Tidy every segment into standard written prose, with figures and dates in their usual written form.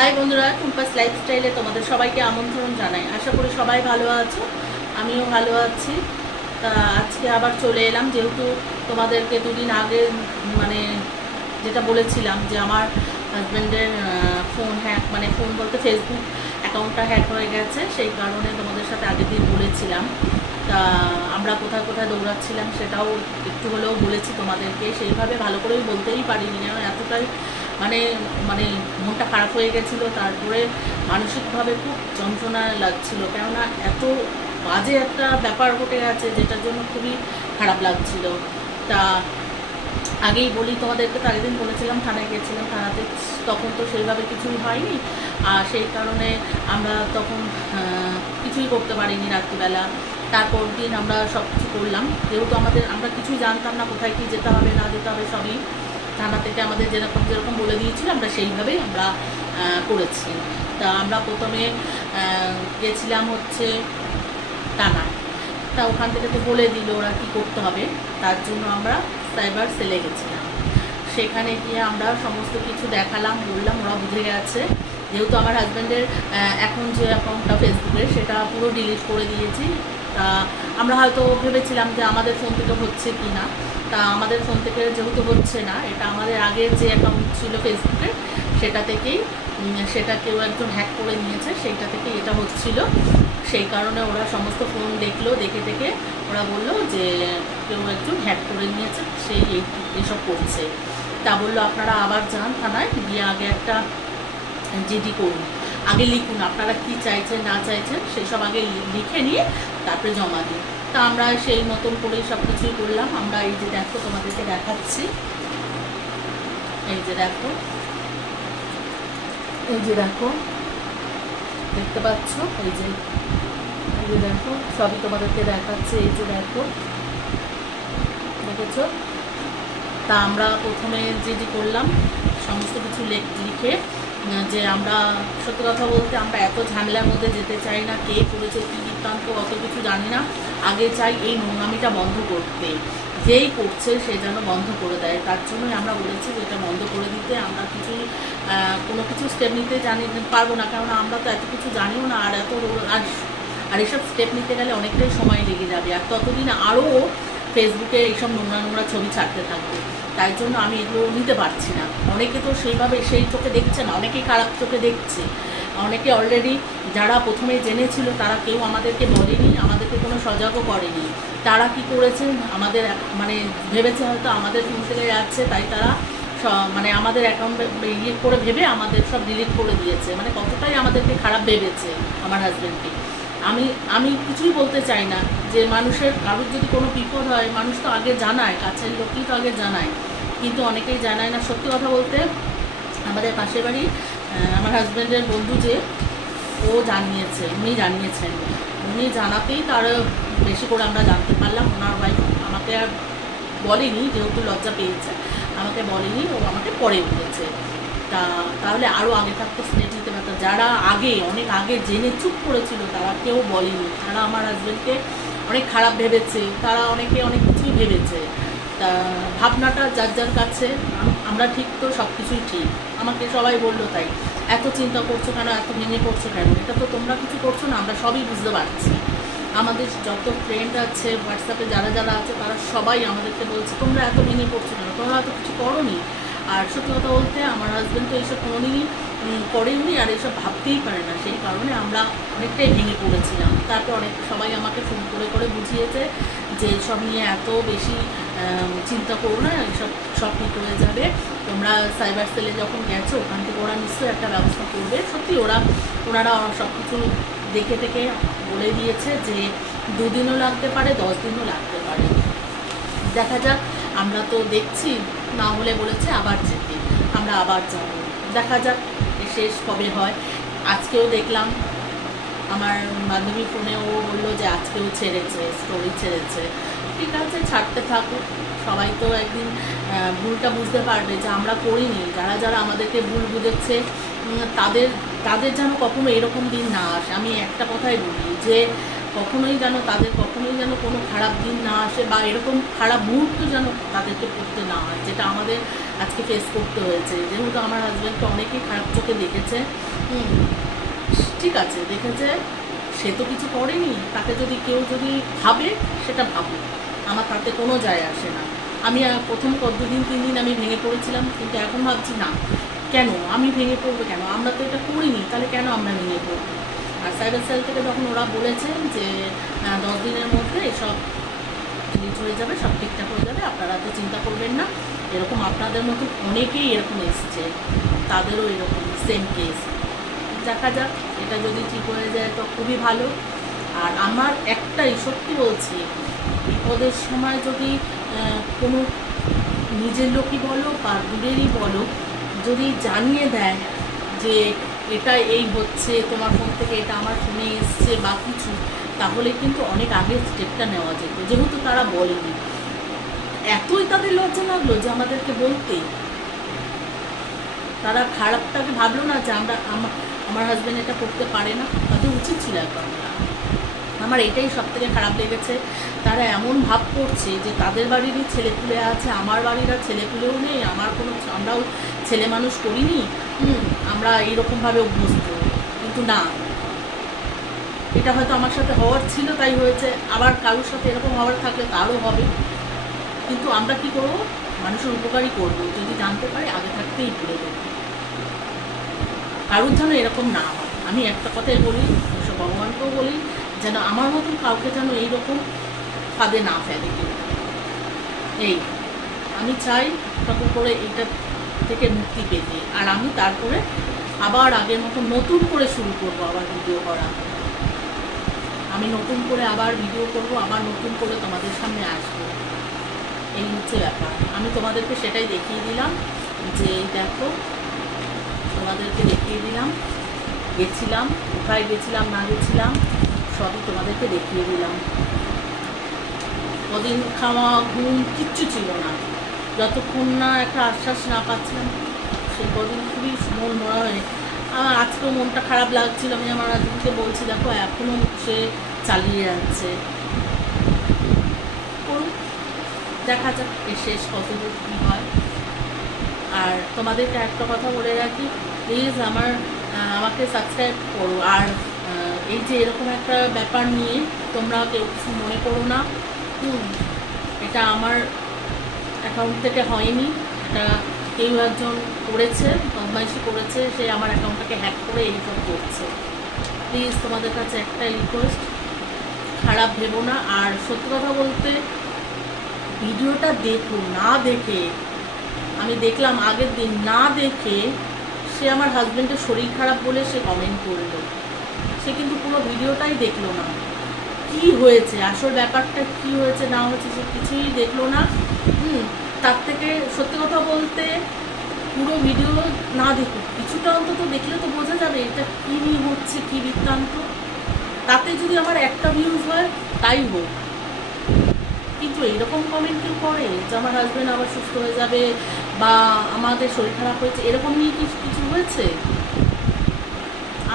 High বন্ধুরা, টুম্পাস লাইফস্টাইলে তোমাদের সবাইকে আমন্ত্রণ জানাই। আশা করি সবাই ভালো আছো, আমিও ভালো আছি। তা আজকে আবার চলে এলাম, যেহেতু তোমাদেরকে দুদিন আগে মানে যেটা বলেছিলাম যে আমার হাজব্যান্ডের ফোন হ্যাক, মানে ফোন বলতে ফেসবুক অ্যাকাউন্টটা হ্যাক হয়ে গেছে, সেই কারণে তোমাদের সাথে আগের দিন বলেছিলাম। তা আমরা কোথায় কোথায় দৌড়াচ্ছিলাম সেটাও একটু হলেও বলেছি তোমাদেরকে। সেইভাবে ভালো করেই বলতেই পারিনি, কারণ এতটাই মানে মানে মনটা খারাপ হয়ে গেছিলো। তারপরে মানসিকভাবে খুব যন্ত্রণা লাগছিল, কেননা এত বাজে একটা ব্যাপার ঘটে গেছে যেটার জন্য খুবই খারাপ লাগছিল। তা আগেই বলি তোমাদেরকে, তো আগের দিন বলেছিলাম থানায় গেছিলাম, থানাতে তখন তো সেইভাবে কিছুই হয়নি, আর সেই কারণে আমরা তখন কিছুই করতে পারিনি রাত্রিবেলা। তারপর দিন আমরা সব কিছু করলাম, যেহেতু আমরা কিছুই জানতাম না কোথায় কী যেতে হবে না যেতে হবে, সবই থানা থেকে আমাদের যেরকম যেরকম বলে দিয়েছিল আমরা সেইভাবেই আমরা করেছি। তা আমরা প্রথমে গেছিলাম হচ্ছে থানায়। তা ওখান থেকে তো বলে দিল ওরা কী করতে হবে, তার জন্য আমরা সাইবার সেলে গেছিলাম। সেখানে গিয়ে আমরা সমস্ত কিছু দেখালাম, বললাম, ওরা বুঝে গেছে। যেহেতু আমার হাজব্যান্ডের এখন যে অ্যাকাউন্টটা ফেসবুকের সেটা পুরো ডিলিট করে দিয়েছি। তা আমরা হয়তো ভেবেছিলাম যে আমাদের ফোন থেকে হচ্ছে কি না। তা আমাদের ফোন থেকে যেহেতু হচ্ছে না, এটা আমাদের আগের যে অ্যাকাউন্ট ছিল ফেসবুকের সেটা থেকেই, সেটা কেউ একজন হ্যাক করে নিয়েছে, সেইটা থেকেই এটা হচ্ছিল। সেই কারণে ওরা সমস্ত ফোন দেখলো, দেখে ওরা বললো যে কেউ একজন হ্যাক করে নিয়েছে, সেই এইসব করছে। তা বললো আপনারা আবার যান থানায়, গিয়ে আগে একটা জিডি করুন, আগে লিখুন আপনারা কি চাইছেন না চাইছেন সেসব আগে লিখে নিয়ে তারপরে জমা দিন। তা আমরা সেই মতন করেই সব কিছুই করলাম। আমরা এই যে দেখো, তোমাদেরকে দেখাচ্ছি, এই যে দেখো, এই যে দেখো, দেখতে পাচ্ছ, এই যে দেখো, সবই তোমাদেরকে দেখাচ্ছে, এই যে দেখো, দেখেছো। তা আমরা প্রথমে যেটি করলাম, সমস্ত কিছু লিখে যে আমরা সত্যি কথা বলতে আমরা এত ঝামেলার মধ্যে যেতে চাই না, কে করেছে কী বৃত্তান্ত অত কিছু জানি না। আগে চাই এই নোংরামিটা বন্ধ করতে, যেই করছে সে যেন বন্ধ করে দেয়। তার জন্যই আমরা বলেছি যে এটা বন্ধ করে দিতে। আমরা কিছুই কোনো কিছু স্টেপ নিতে পারবো না, কারণ আমরা তো এত কিছু জানিও না, আর আর এসব স্টেপ নিতে গেলে অনেকটাই সময় লেগে যাবে, আর ততদিন আরও ফেসবুকে এইসব নোংরা নোংরা ছবি ছাড়তে থাকবে। তাই জন্য আমি এগুলো নিতে পারছি না। অনেকে তো সেইভাবে সেই চোখে দেখছে না, অনেকেই খারাপ চোখে দেখছে। অনেকে অলরেডি যারা প্রথমে জেনেছিল তারা কেউ আমাদেরকে বলেনি, আমাদেরকে কোনো সজাগও করেনি। তারা কি করেছেন, আমাদের মানে ভেবেছে হয়তো আমাদের ফোন থেকে যাচ্ছে, তাই তারা মানে আমাদের অ্যাকাউন্ট ইয়ে করে ভেবে আমাদের সব ডিলিট করে দিয়েছে। মানে কতটাই আমাদেরকে খারাপ ভেবেছে আমার হাজব্যান্ডকে। আমি কিছুই বলতে চাই না, যে মানুষের কারোর যদি কোনো বিপদ হয় মানুষ তো আগে জানায়, কাছের লোকই তো আগে জানায়, কিন্তু অনেকেই জানায় না। সত্যি কথা বলতে আমাদের পাশের বাড়ি আমার হাজব্যান্ডের বন্ধু যে, ও উনি জানিয়েছেন, উনি জানাতেই তার বেশি করে আমরা জানতে পারলাম। ওনার ওয়াইফ আমাকে আর বলেনি, যেহেতু লজ্জা পেয়েছে আমাকে বলেনি, ও আমাকে পরে বলেছে। তাহলে আরও আগে থাকতে স্টেপ নিতে পারতো। যারা অনেক আগে জেনে চুপ করেছিল তারা কেউ বলেনি, তারা আমার হাজব্যান্ডকে অনেক খারাপ ভেবেছে, তারা অনেকে অনেক কিছুই ভেবেছে। তা ভাবনাটা যার যার কাছে, আমরা ঠিক তো সব কিছুই ঠিক। আমাকে সবাই বললো, তাই এত চিন্তা করছো কেন, এত ভেঙে পড়ছো কেন, এটা তো তোমরা কিছু করছো না, আমরা সবই বুঝতে পারছি। আমাদের যত ফ্রেন্ড আছে হোয়াটসঅ্যাপে যারা যারা আছে তারা সবাই আমাদেরকে বলছে তোমরা এত ভেঙে পড়ছো কেন, তোমরা এত কিছু করোনি। আর সত্যি কথা বলতে আমার হাজব্যান্ড তো এইসব কোনোদিনই করেননি, আর এইসব ভাবতেই পারে না, সেই কারণে আমরা অনেকটাই ভেঙে পড়েছিলাম। তারপর সবাই আমাকে ফোন করে বুঝিয়েছে যে এইসব নিয়ে এত বেশি চিন্তা করো না, এইসব সব ঠিক হয়ে যাবে। তোমরা সাইবার সেলে যখন গেছো ওখান থেকে ওরা নিশ্চয়ই একটা ব্যবস্থা করবে। সত্যি ওনারা সব কিছু দেখে থেকে বলে দিয়েছে যে 2 দিনও লাগতে পারে, 10 দিনও লাগতে পারে, দেখা যাক। আমরা তো দেখছি, না হলে বলেছে আবার যেতে, আমরা আবার যাব, দেখা যাক শেষ কবে হয়। আজকেও দেখলাম আমার বান্ধবী ফোনে, ও বললো যে আজকেও ছেড়েছে, স্টোরি ছেড়েছে। ঠিক আছে, ছাড়তে থাকুক, সবাই তো একদিন ভুলটা বুঝতে পারবে যে আমরা করিনি। যারা যারা আমাদেরকে ভুল বুঝেছে তাদের যেন কখনো এরকম দিন না আসে। আমি একটা কথাই বলি যে কখনোই যেন তাদের কখনোই যেন কোনো খারাপ দিন না আসে বা এরকম খারাপ মুহূর্ত যেন তাদেরকে পড়তে না হয়, যেটা আমাদের আজকে ফেস করতে হয়েছে। যেহেতু আমার হাজব্যান্ডকে অনেকেই খারাপ চোখে দেখেছে, ঠিক আছে দেখেছে, সে তো কিছু করেনি, তাকে যদি কেউ যদি ভাবে সেটা ভাবুক, আমার তাতে কোনো যায় আসে না। আমি প্রথম দুদিন 3 দিন আমি ভেঙে পড়েছিলাম, কিন্তু এখন ভাবছি না, কেন আমি ভেঙে পড়বো, কেন আমরা তো এটা করিনি, তাহলে কেন আমরা ভেঙে পড়বো। আর সাইবার সেল থেকে যখন ওরা বলেছে যে 10 দিনের মধ্যে এসব ডিলিট হয়ে যাবে, সব ঠিকঠাক হয়ে যাবে, আপনারা তো চিন্তা করবেন না, এরকম আপনাদের মতো অনেকেই এরকম এসছে, তাদেরও এরকম সেম কেস। দেখা যাক, এটা যদি ঠিক হয়ে যায় তো খুবই ভালো। আর আমার একটাই সত্যি বলছি, বিপদের সময় যদি কোনো নিজের লোকই বলো বা দূরেরই বলো, যদি জানিয়ে দেয় যে এটা এই হচ্ছে, তোমার ফোন থেকে এটা আমার ফোনে এসছে বা কিছু, তাহলে কিন্তু অনেক আগে স্টেপটা নেওয়া যেত। যেহেতু তারা বলেনি, এতই তাদের লজ্জা লাগলো যে আমাদেরকে বলতে, তারা খারাপটাকে ভাবলো না যে আমার হাজব্যান্ড এটা করতে পারে না, তাদের উচিত ছিল একবার। আমার এটাই সব থেকে খারাপ লেগেছে, তারা এমন ভাব করছে যে তাদের বাড়িরই ছেলেপুলে আছে, আমার বাড়ির আর ছেলেপুলেও নেই, আমরাও ছেলে মানুষ করিনি, আমরা এইরকমভাবে অভ্যস্ত। কিন্তু না, এটা হয়তো আমার সাথে হওয়ার ছিল তাই হয়েছে, আবার কারোর সাথে এরকম হওয়ার থাকলে তারও হবে। কিন্তু আমরা কি করবো, মানুষের উপকারই করবো, যদি জানতে পারি আগে থাকতেই ভুলে দেবো। কারোর যেন এরকম না হয়, আমি একটা কথাই বলি, ভগবানকেও বলি, যেন আমার মতন কাউকে যেন এইরকম ফাঁদে না ফেলে। এই আমি চাই তখন করে এইটা থেকে মুক্তি পেতে, আর আমি তারপরে আবার আগের মতো নতুন করে শুরু করব আবার ভিডিও করা। আমি নতুন করে আবার ভিডিও করব, আবার নতুন করে তোমাদের সামনে আসবো। এই হচ্ছে ব্যাপার। আমি তোমাদেরকে সেটাই দেখিয়ে দিলাম যে দেখো, তোমাদেরকে দেখিয়ে দিলাম গেছিলাম, কোথায় গেছিলাম না গেছিলাম সবই তোমাদেরকে দেখিয়ে দিলাম। কদিন খাওয়া ঘুম কিচ্ছু ছিল না, যতক্ষণ না একটা আশ্বাস না পাচ্ছিলাম সেই কদিন খুবই মন মরা হয়ে। আমার আজকেও মনটা খারাপ লাগছিল, আমি আমার হাজবেন্ডকে বলছি দেখো এখনও সে চালিয়ে যাচ্ছে, করুন, দেখা যাক এর শেষ কতদূর কী হয়। আর তোমাদেরকে একটা কথা বলে রাখি, প্লিজ আমাকে সাবস্ক্রাইব করো। আর এই যে এরকম একটা ব্যাপার নিয়ে তোমরা কেউ কিছু মনে করো না, এটা আমার অ্যাকাউন্ট থেকে হয়নি, এটা কেউ একজন করেছে, বদমাইশি করেছে, সে আমার অ্যাকাউন্টটাকে হ্যাক করে এইসব করছে। প্লিজ তোমাদের কাছে একটা রিকোয়েস্ট, খারাপ ভেবো না। আর সত্যি কথা বলতে, ভিডিওটা দেখো, না দেখে, আমি দেখলাম আগের দিন, না দেখে সে আমার হাজব্যান্ডের শরীর খারাপ বলে সে কমেন্ট করলো, সে কিন্তু পুরো ভিডিওটাই দেখলো না, কি হয়েছে আসল ব্যাপারটা কি হয়েছে না হয়েছে সে কিছুই দেখলো না। তার থেকে সত্যি কথা বলতে পুরো ভিডিও না দেখুক, কিছুটা অন্তত দেখলে তো বোঝা যাবে এটা কী নিয়ে হচ্ছে, কী বৃত্তান্ত। তাতে যদি আমার একটা ভিউজ হয় তাই হোক, কিন্তু এইরকম কমেন্ট কেউ করে যে আমার হাজব্যান্ড আবার সুস্থ হয়ে যাবে বা আমাদের শরীর খারাপ হয়েছে, এরকম নিয়ে কিছু হয়েছে?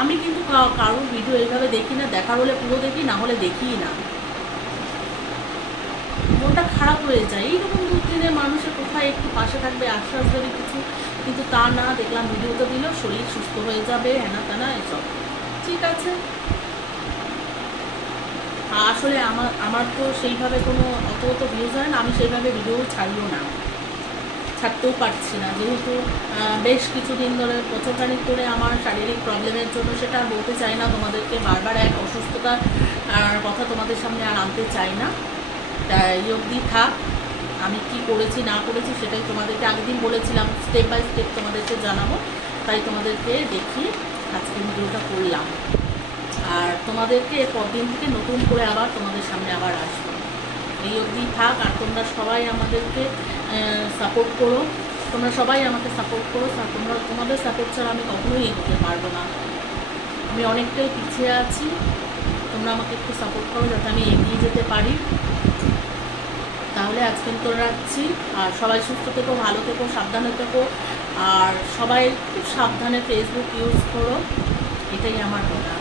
আমি কিন্তু কারোর ভিডিও এইভাবে দেখি না, দেখার হলে পুরো দেখি, না হলে দেখিই না, মনটা খারাপ হয়ে যায়। এইরকম দুদিনে মানুষের কোথায় একটু পাশে থাকবে, আশ্বাস দেবে কিছু, কিন্তু তা না, দেখলাম ভিডিওতে দিল শরীর সুস্থ হয়ে যাবে, হ্যানা ত্যানা এসব, ঠিক আছে। আসলে আমার তো সেইভাবে কোনো অত ভিউজ হয় না, আমি সেইভাবে ভিডিও ছাড়িও না, ছাড়তেও পারছি না, যেহেতু বেশ কিছুদিন ধরে বছরখানিক করে আমার শারীরিক প্রবলেমের জন্য, সেটা আর বলতে চাই না তোমাদেরকে, বারবার এক অসুস্থতার কথা তোমাদের সামনে আর আনতে চাই না, তাই অবধি থাক। আমি কি করেছি না করেছি সেটাই তোমাদেরকে আগের দিন বলেছিলাম, স্টেপ বাই স্টেপ তোমাদেরকে জানাবো, তাই তোমাদেরকে দেখিয়ে আজকে ভিডিওটা করলাম। আর তোমাদেরকে এরপর দিন থেকে নতুন করে আবার তোমাদের সামনে আবার আসবো। এই অবধি থাক। আর তোমরা সবাই আমাদেরকে সাপোর্ট করো, তোমরা সবাই আমাকে সাপোর্ট করো, তোমাদের সাপোর্ট ছাড়া আমি কখনোই এগোতে পারবো না, আমি অনেকটাই পিছিয়ে আছি, তোমরা আমাকে একটু সাপোর্ট করো যাতে আমি এগিয়ে যেতে পারি। তাহলে আজকে তো রাখছি, আর সবাই সুস্থ থেকো, ভালো থেকো, সাবধানে থেকো, আর সবাই খুব সাবধানে ফেসবুক ইউজ করো, এটাই আমার কথা।